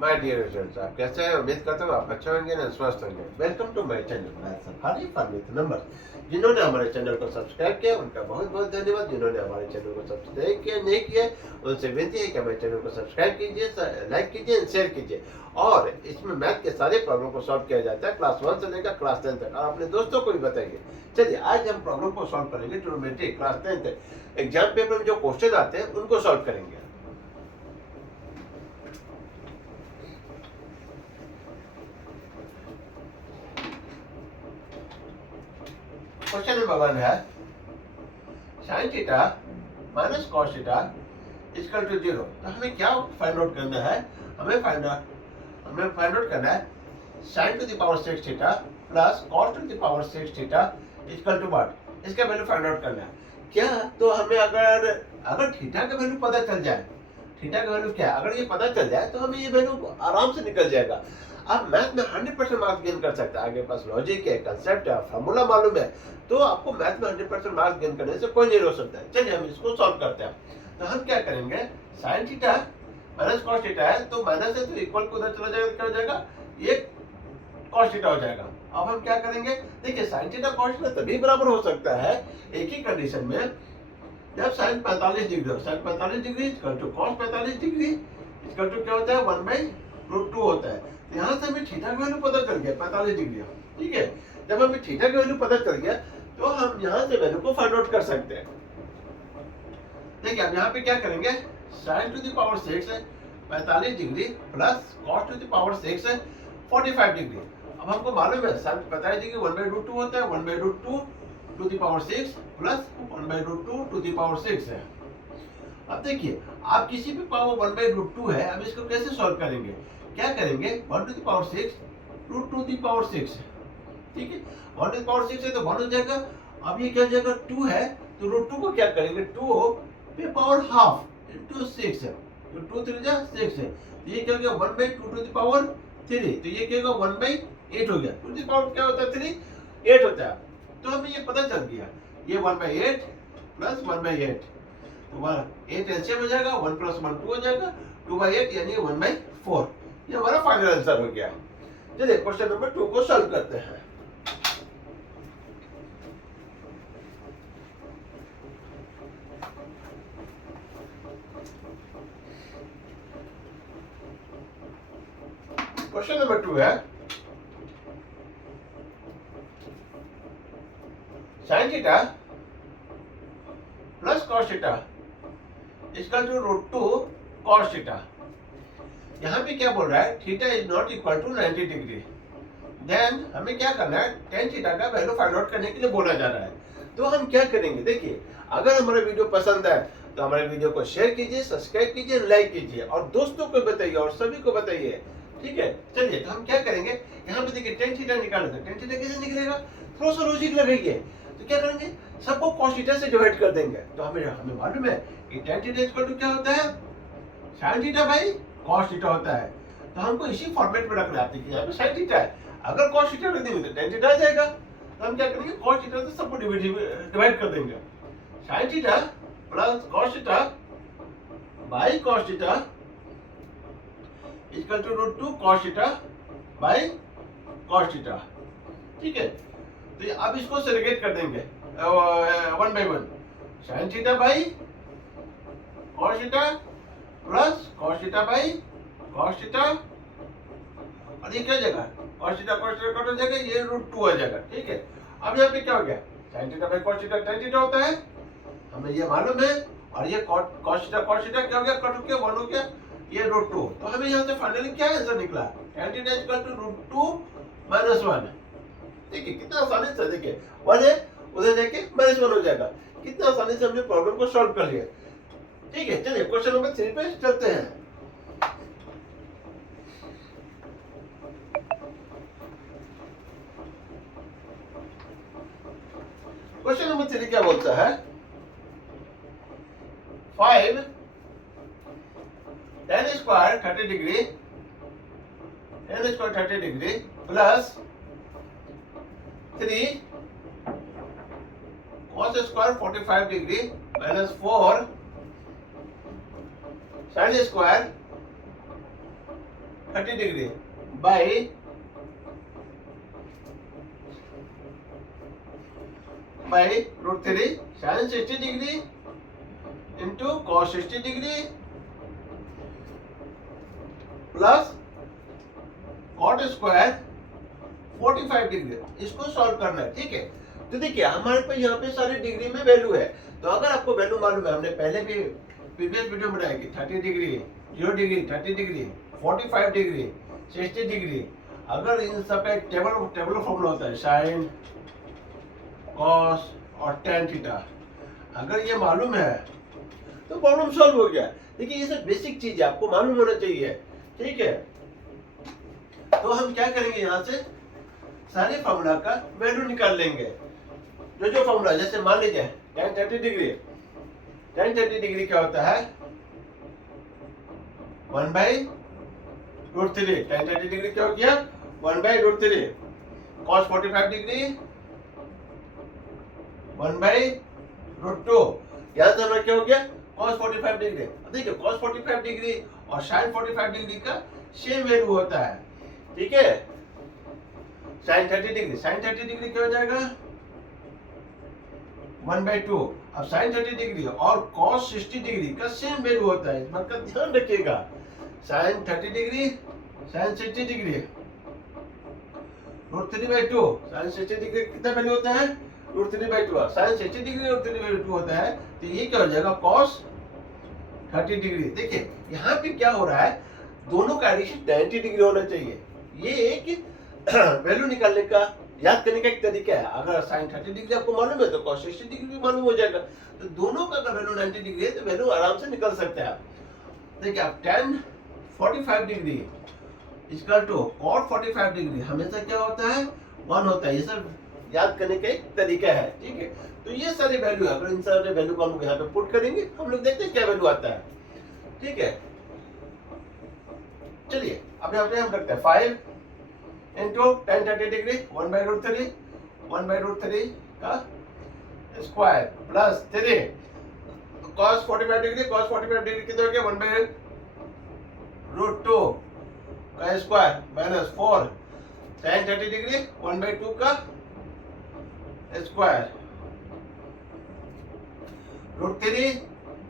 My dear students, आप कैसे हैं? उम्मीद करता हूँ आप अच्छे होंगे ना, स्वस्थ होंगे। Welcome to my channel safari fun with number. जिन्होंने हमारे चैनल को सब्सक्राइब किया उनका बहुत बहुत धन्यवाद। जिन्होंने हमारे चैनल को सब्सक्राइब किया नहीं किया उनसे विनती है कि हमारे चैनल को सब्सक्राइब कीजिए, लाइक कीजिए, शेयर कीजिए। और इसमें मैथ के सारे प्रॉब्लम को सॉल्व किया जाता है क्लास 1 से लेकर क्लास 10 तक। और अपने दोस्तों को भी बताइए। चलिए आज हम प्रॉब्लम को सॉल्व करेंगे। ट्रिग्नोमेट्री क्लास 10 तक एग्जाम पेपर में जो क्वेश्चन आते हैं उनको सॉल्व करेंगे। क्वेश्चन नंबर 1 है sin theta minus cos theta equal to 0। तो हमें क्या फाइंड आउट करना है? हमें फाइंड आउट करना है sin to the power 6 theta plus cos to the power 6 theta equal to what? इसका वैल्यू फाइंड आउट करना है। क्या तो हमें अगर थीटा का वैल्यू पता चल जाए, थीटा का वैल्यू क्या है, अगर ये पता चल जाए तो हमें ये वैल्यू आराम से निकल जाएगा। आप मैथ में 100% मार्क्स गेन कर सकते हैं। आपके पास लॉजिक है, कंसेप्ट है, फार्मूला मालूम है, तो आपको मैथ में 100% मार्क्स गेन करने से कोई नहीं रोक सकता है। चलिए हम इसको सॉल्व करते हैं। तो हम क्या करेंगे, sine theta minus cos theta है, तो माइनस है तो इक्वल को उधर चला जाएगा, क्या हो जाएगा, ये कॉस थीटा हो जाएगा। अब हम क्या करेंगे, देखिए साइन थीटा कॉस थीटा तभी बराबर हो सकता है एक ही कंडीशन में, जब साइन 45 डिग्री हो। Sine 45 degree equal to cos 45 degree equal to क्या होता है, 1/√2 होता है। यहाँ से हमें थीटा का वैल्यू पता चल गया 45 डिग्री। ठीक है, जब हमें थीटा का वैल्यू पता चल गया तो हम यहाँ से वैल्यू को फाइंड आउट कर सकते हैं। देखिए अब यहाँ पे क्या करेंगे, साइन टू द पावर 6 है 45 degree plus cos two the power 6 है 45 डिग्री। अब हमको मालूम है साइन 45 डिग्री 1/√2 होता है, 1/√2 to the power 6 plus 1/√2 to the power 6 है। अब देखिए आप किसी भी पावर 1/√2 है, अब इसको कैसे सॉल्व करेंगे? क्या करेंगे, 1 to the power 6 root to the power 6। ठीक है, 1 टू द पावर 6 है तो 1 हो जाएगा। अब ये क्या हो जाएगा, 2 है तो √2 को क्या करेंगे, 2 पे पावर हाफ इनटू 6 है, तो 2 3 जा 6 है, तो ये क्या हो गया 1/2 टू द पावर 3, तो ये क्या होगा 1/8 हो गया। टू द पावर क्या होता है 3, 8 होता है। तो हमें ये पता चल गया, ये 1/8 प्लस 1/8, तो 8 एलसीएम हो जाएगा, 1 प्लस 1 2 हो जाएगा, 2/8 यानी 1/4। ये हमारा फाइनल आंसर हो गया। चलिए क्वेश्चन नंबर 2 को सॉल्व करते हैं। क्वेश्चन नंबर 2 है sin theta plus cos theta equal to √2 cos theta. यहाँ पे क्या बोल रहा है, theta is not equal to 90 degree. Then हमें क्या करना है, tan थीटा का वैल्यू फाइंड आउट करने के लिए बोला जा रहा है। तो हम क्या करेंगे, देखिए अगर हमारा वीडियो पसंद है तो हमारे वीडियो को शेयर कीजिए, सब्सक्राइब कीजिए, लाइक कीजिए और दोस्तों को बताइए और सभी को बताइए। ठीक है, चलिए तो हम क्या करेंगे, यहाँ पे देखिए tan थीटा निकालना था। tan थीटा कैसे निकलेगा, थोड़ा सा लॉजिक लगाइए। तो क्या करेंगे, सबको cos थीटा से डिवाइड कर देंगे। तो हमें मालूम है कि tan थीटा इक्वल टू क्या होता है, sin theta by cos theta होता है। तो हमको इसी फॉर्मेट में रखना है। देखिए यहाँ पे sin थीटा है, अगर cos थीटा रख देंगे तो tan थीटा आ जाएगा। तो हम क्या करेंगे, cos थीटा से सबको डिवाइड कर देंगे। sin theta plus cos theta by cos theta equal to √2 cos theta by cos theta. ठीक है, तो अब इसको सेग्रीगेट कर देंगे 1/1। sin theta by cos theta plus cos theta by cos theta, और ये क्या हो जाएगा, cos थीटा कट हो जाएगा, ये √2 आ जाएगा। ठीक है, अब यहाँ पे क्या हो गया, sin theta by cos theta tan theta होता है, हमें ये मालूम है। और ये cos थीटा क्या हो गया, कट हो गया, 1 हो गया, ये √2। तो हमें यहाँ से फाइनली क्या आंसर निकला, tan थीटा इक्वल टू √2 - 1। देखिए कितना आसानी से, देखिए 1 है उधर जाके -1 हो जाएगा। कितना आसानी से हमने प्रॉब्लम को सॉल्व कर लिया। ठीक है, चलिए क्वेश्चन नंबर 3 पे चलते हैं। क्वेश्चन नंबर 3 क्या बोलता है, 5 tan square 30 degree plus 3 cos square 45 degree minus 4 sin square 30 degree by √3 sin 60 degree into cos 60 degree plus cot square 45 degree. इसको सॉल्व करना है, ठीक है। तो देखिए हमारे पास यहाँ पे सारी डिग्री में वैल्यू है, तो अगर आपको वैल्यू मालूम है, हमने पहले भी प्रीवियस वीडियो में बनाया कि 30 degree 0 degree 30 degree 45 degree 60 degree, अगर इन सब का टेबल फॉर्मूला होता है साइन कॉस और tan थीटा, अगर ये मालूम है तो प्रॉब्लम सॉल्व हो गया। देखिए ये सब बेसिक चीज है, आपको मालूम होना चाहिए, ठीक है। तो हम क्या करेंगे, यहाँ से सारे फॉर्मूला का वैल्यू निकाल लेंगे। जो फॉर्मूला, जैसे मान लीजिए tan 30 डिग्री क्या होता है 1/√3। tan 30 डिग्री क्या हो गया 1/√3। cos 45 degree 1/√2। यहाँ से हमारा क्या हो गया cos 45 डिग्री। देखिए cos 45 डिग्री और sin 45 डिग्री का सेम वैल्यू होता है, ठीक है। sin 30 डिग्री क्या हो जाएगा 1/2। अब sin 30 डिग्री और cos 60 डिग्री का सेम वैल्यू होता है, इस बात का ध्यान रखिएगा। sin 30 degree sin 60 degree √3/2। sin 60 degree कितना वैल्यू होता है √3/2। sin 60 डिग्री √3/2 होता है, तो ये क्या हो जाएगा cos 30 डिग्री। देखिए यहाँ पे क्या हो रहा है, दोनों का एडिशन 90 डिग्री होना चाहिए। ये एक वैल्यू निकालने का, याद करने का एक तरीका है। अगर sin 30 डिग्री आपको मालूम है तो cos 60 डिग्री भी मालूम हो जाएगा। तो दोनों का अगर वैल्यू 90 डिग्री है तो वैल्यू आराम से निकल सकता है। देखिए आप tan 45 degree equal to cot 45 degree हमेशा क्या होता है 1 होता है। ये सब याद करने का एक तरीका है, ठीक है। तो ये सारे वैल्यू है, अगर इन सारे वैल्यू को हम लोग यहाँ पे पुट करेंगे, हम लोग देखते हैं क्या वैल्यू आता है, ठीक है। चलिए अब यहाँ पे हम रखते हैं 5 इंटू tan 30 डिग्री 1/√3 का स्क्वायर प्लस 3 cos 45 डिग्री कितना हो गया 1/√2 का स्क्वायर माइनस 4 tan 30 डिग्री 1/2 का स्क्वायर √3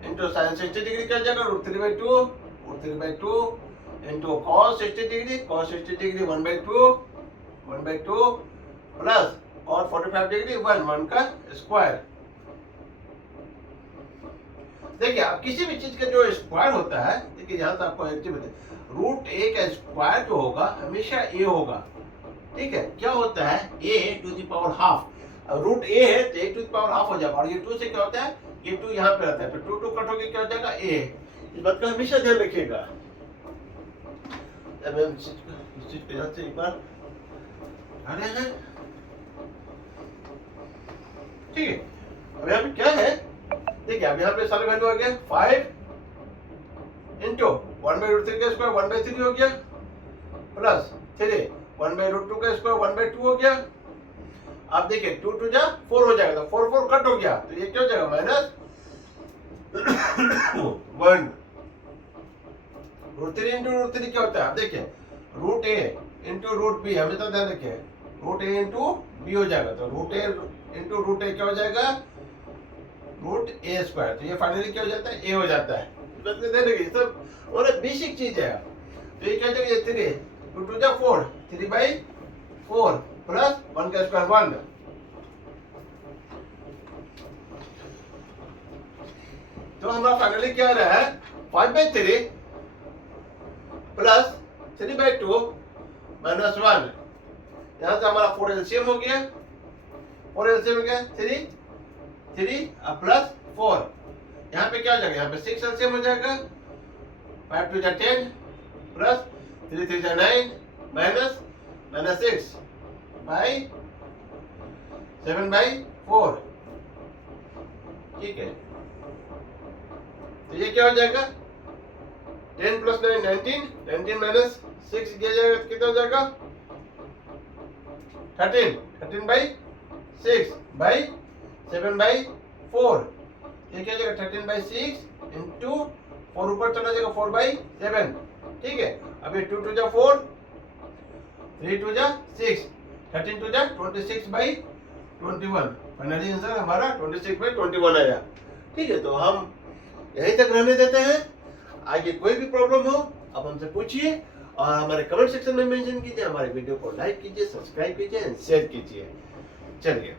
इंटू sin 60 डिग्री क्या जाएगा √3/2 into cos 60 degree 1/2 plus cot 45 degree 1 का स्क्वायर। देखिए अब किसी भी चीज का जो स्क्वायर होता है, देखिए यहाँ से आपको एक चीज बताए, √a का स्क्वायर जो होगा हमेशा a होगा, ठीक है। क्या होता है a to the power half, √a है तो a to the power half हो जाएगा, और ये 2 से क्या होता है ये 2 यहाँ पे रहता है, फिर 2 कट होकर क्या हो जाएगा a। इस बात का हमेशा ध्यान रखिएगा। अब हम इस चीज को यहाँ से एक बार आ रहे हैं, ठीक है। अब यहाँ पे क्या है, देखिए अब यहाँ पे सारे वैल्यू आ गया 5 इंटू 1/√3 का स्क्वायर 1/3 हो गया प्लस 3 1/√2 का स्क्वायर 1/2 हो गया। अब देखिए 2 2 जा 4 हो जाएगा, तो 4 4 कट हो गया, तो ये क्या हो जाएगा माइनस 1। √3 इंटू √3 क्या होता है, अब देखिए √a इंटू √b हमेशा ध्यान रखिए, √a इंटू b हो जाएगा, तो √a इंटू √a क्या हो जाएगा √a स्क्वायर, तो ये फाइनली क्या हो जाता है a हो जाता है। ध्यान रखिए सब और बेसिक चीज है। तो ये क्या हो जाएगा 3 2 2 जा 4 3/4 प्लस 1 का स्क्वायर 1। तो हमारा फाइनली क्या आ रहा है 5/3 प्लस 3/2 माइनस 1। यहाँ से हमारा 4 एलसीएम हो गया, 4 एलसीएम हो गया 3 प्लस 4। यहाँ पे क्या हो जाएगा, यहाँ पे 6 एलसीएम हो जाएगा, 5 2 जा 10 प्लस 3 3 जा 9 माइनस 6 बाई 7/4, ठीक है। तो ये क्या हो जाएगा 10 प्लस 9 19 माइनस 6 किया जाएगा, कितना हो जाएगा 13/6 बाई 7/4। ये क्या हो जाएगा 13/6 इंटू 4 ऊपर चला जाएगा 4/7, ठीक है। अभी 2 टू जा 4, 3 टू जा 6, 13 टू जा 26/21। फाइनली आंसर हमारा 26/21 आया। ठीक है, तो हम यहीं तक रहने देते हैं। आगे कोई भी प्रॉब्लम हो आप हमसे पूछिए और हमारे कमेंट सेक्शन में मेंशन कीजिए। हमारे वीडियो को लाइक कीजिए, सब्सक्राइब कीजिए एंड शेयर कीजिए। चलिए।